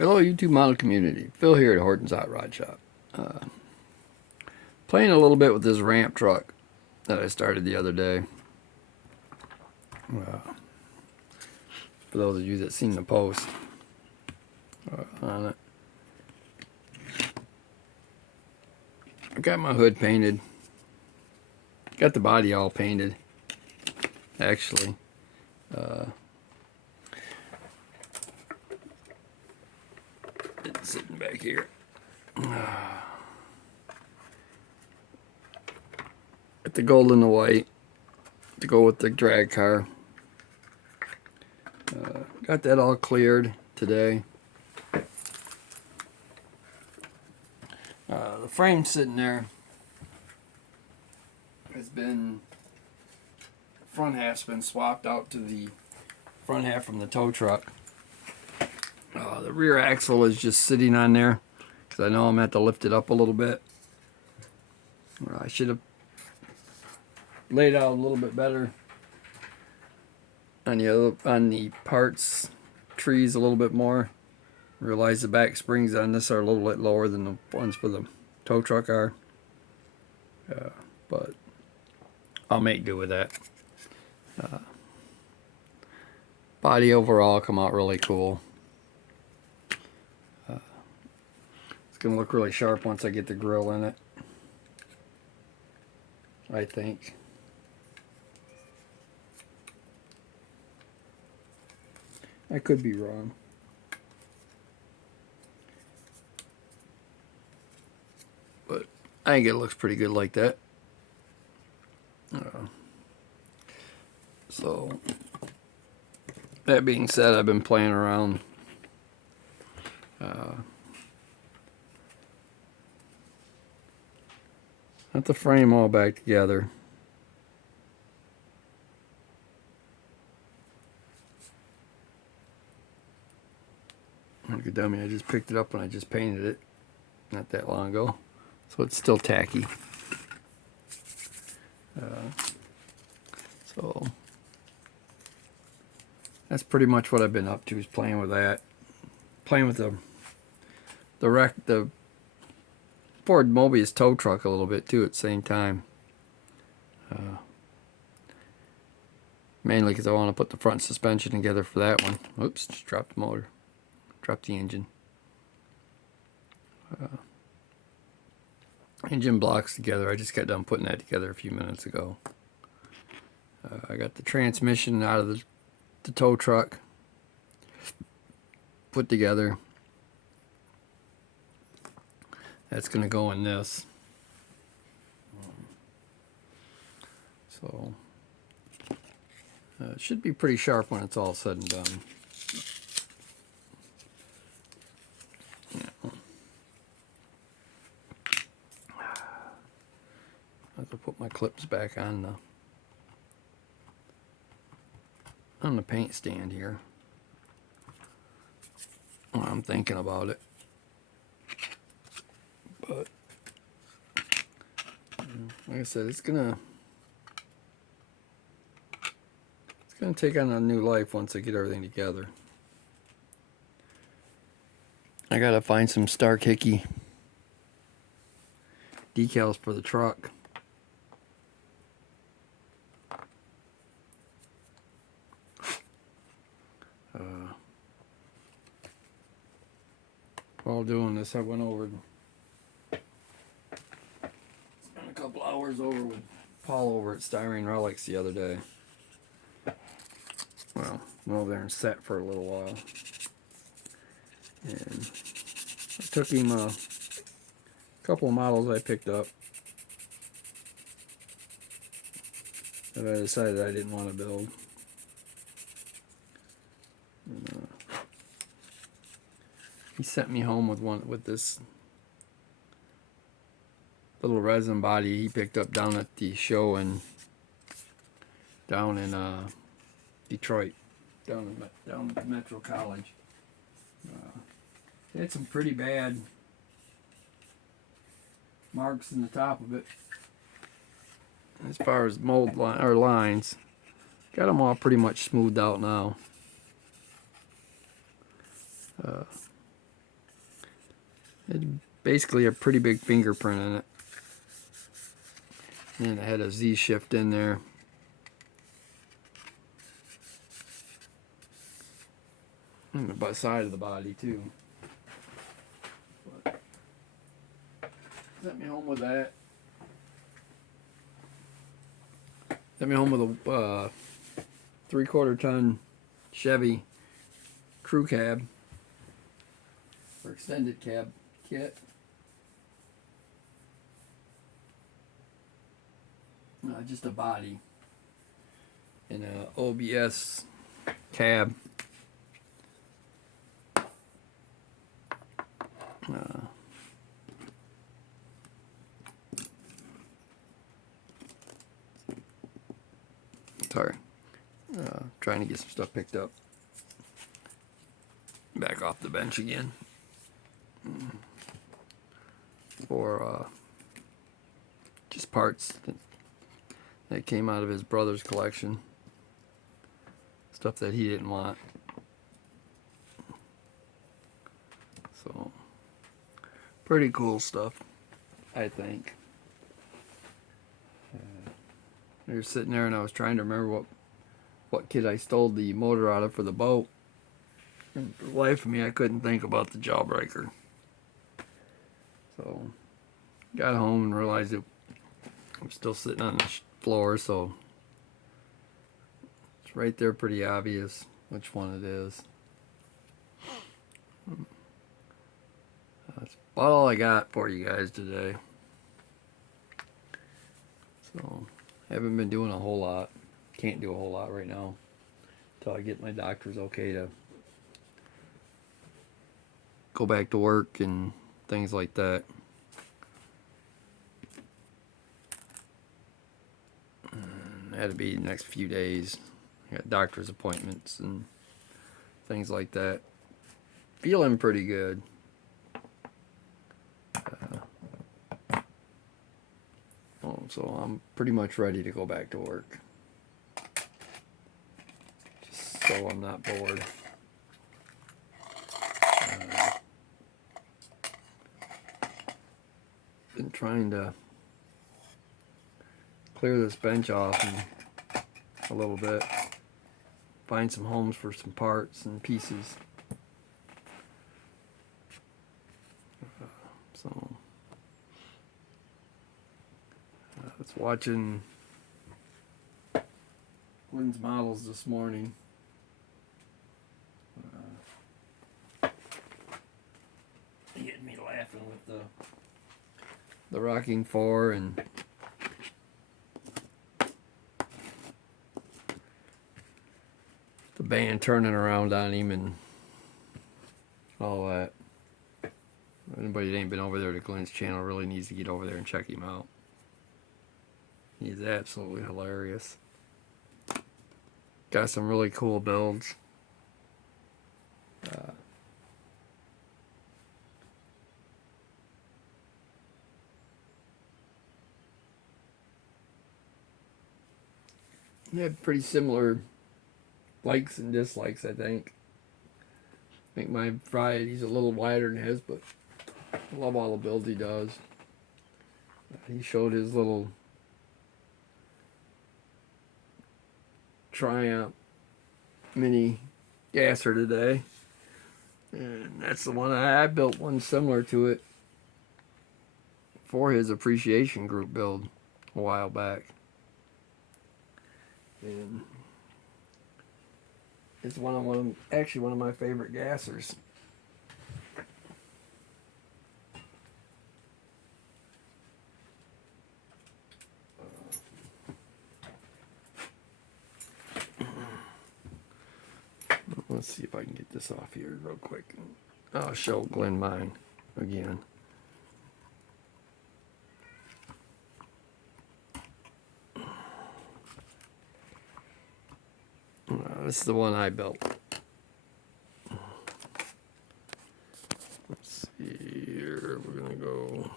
Hello, YouTube model community. Phil here at Horton's Hot Rod Shop. Playing a little bit with this ramp truck that I started the other day. For those of you that seen the post on it. I got my hood painted. Got the body all painted, actually. It's sitting back here. Got the gold and the white to go with the drag car. Got that all cleared today. The frame sitting there has been, front half's been swapped out to the front half from the tow truck. The rear axle is just sitting on there because I know I'm going to have to lift it up a little bit. I should have laid out a little bit better on the parts trees a little bit more. Realize the back springs on this are a little bit lower than the ones for the tow truck are, but I'll make do with that. Body overall come out really cool. It's gonna look really sharp once I get the grill in it, I think. I could be wrong. But I think it looks pretty good like that. So, that being said, I've been playing around. Got the frame all back together. Like a dummy, I just picked it up and I just painted it not that long ago. So it's still tacky. So that's pretty much what I've been up to, is playing with that. Playing with the Ford Mobius tow truck a little bit too at the same time. Mainly because I want to put the front suspension together for that one. Oops, just dropped the motor. Dropped the engine. Engine blocks together. I just got done putting that together a few minutes ago. I got the transmission out of the tow truck put together. That's going to go in this. So it should be pretty sharp when it's all said and done. I have to put my clips back on the paint stand here. Well, I'm thinking about it, but like I said, it's gonna take on a new life once I get everything together. I gotta find some Stark Hickey decals for the truck. While doing this, I went over and spent a couple hours over with Paul over at Styrene Relics the other day. Well, went over there and sat for a little while. And I took him a couple of models I picked up that I decided I didn't want to build. And, he sent me home with this little resin body he picked up down at the show down in Detroit, down at Metro College. It had some pretty bad marks in the top of it as far as mold lines. Got them all pretty much smoothed out now. It had basically a pretty big fingerprint in it. And it had a Z shift in there. On the side of the body too. But sent me home with that. Sent me home with a 3/4 ton Chevy crew cab or extended cab kit. Just a body and a OBS cab. Sorry, trying to get some stuff picked up. Back off the bench again. For just parts that came out of his brother's collection. Stuff that he didn't want. So, pretty cool stuff, I think. I was sitting there and I was trying to remember what kid I stole the motor out of for the boat. And for the life of me, I couldn't think about the Jawbreaker. So, got home and realized it. I'm still sitting on the floor, so it's right there, pretty obvious which one it is. That's about all I got for you guys today. So, haven't been doing a whole lot. Can't do a whole lot right now until I get my doctor's okay to go back to work and things like that. And that'll be the next few days. I got doctor's appointments and things like that. Feeling pretty good. So I'm pretty much ready to go back to work. Just so I'm not bored. Been trying to clear this bench off a little bit. Find some homes for some parts and pieces. So I was watching Quinn's models this morning. Getting me laughing with the rocking four and the band turning around on him and all that. Anybody that ain't been over there to Glenn's channel really needs to get over there and check him out. He's absolutely hilarious. Got some really cool builds. They have pretty similar likes and dislikes, I think. I think my variety's a little wider than his, but I love all the builds he does. He showed his little Triumph mini gasser today. And that's the one I built one similar to it for his appreciation group build a while back. And it's actually one of my favorite gassers. Let's see if I can get this off here real quick. I'll show Glenn mine again. This is the one I built. Let's see here. We're going to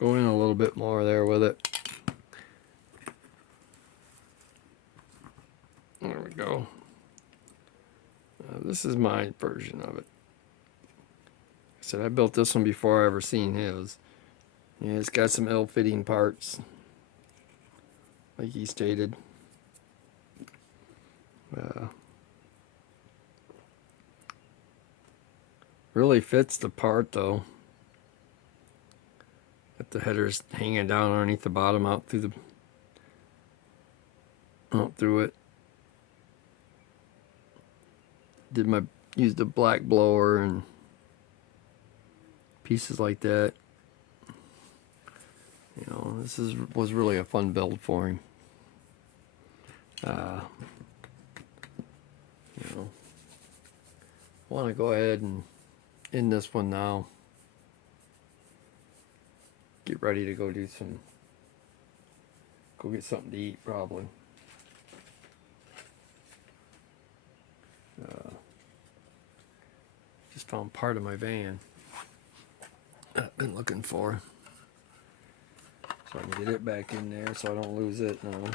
go in a little bit more there with it. There we go. This is my version of it. I said I built this one before I ever seen his. Yeah, it's got some ill-fitting parts, like he stated. Really fits the part though. Got the headers hanging down underneath the bottom out through it. Used a black blower and pieces like that. You know, was really a fun build for him. You know, I want to go ahead and end this one now. Get ready to go get something to eat probably. Just found part of my van I've been looking for, so I can get it back in there so I don't lose it now.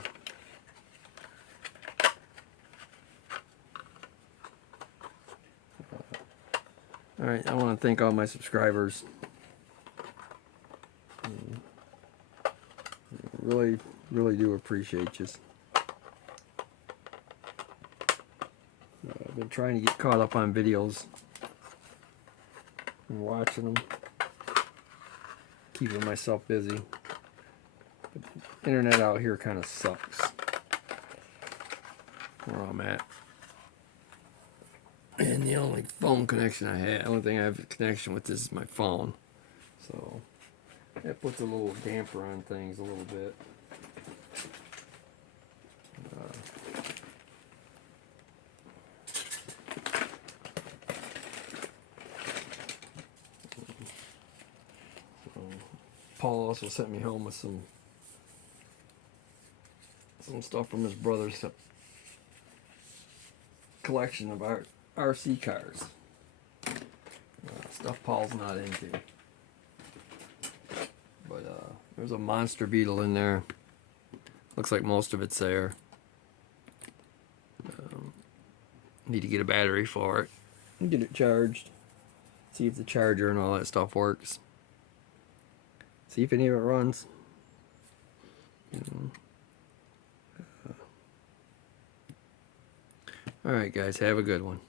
Alright, I want to thank all my subscribers. Really, really do appreciate you. I've been trying to get caught up on videos and watching them, keeping myself busy. But the internet out here kind of sucks where I'm at. And the only phone connection I have, the only thing I have a connection with is my phone. So that puts a little damper on things a little bit. Paul also sent me home with some stuff from his brother's collection of RC cars. Stuff Paul's not into. But there's a monster beetle in there. Looks like most of it's there. Need to get a battery for it and get it charged. See if the charger and all that stuff works. See if any of it runs. Alright guys, have a good one.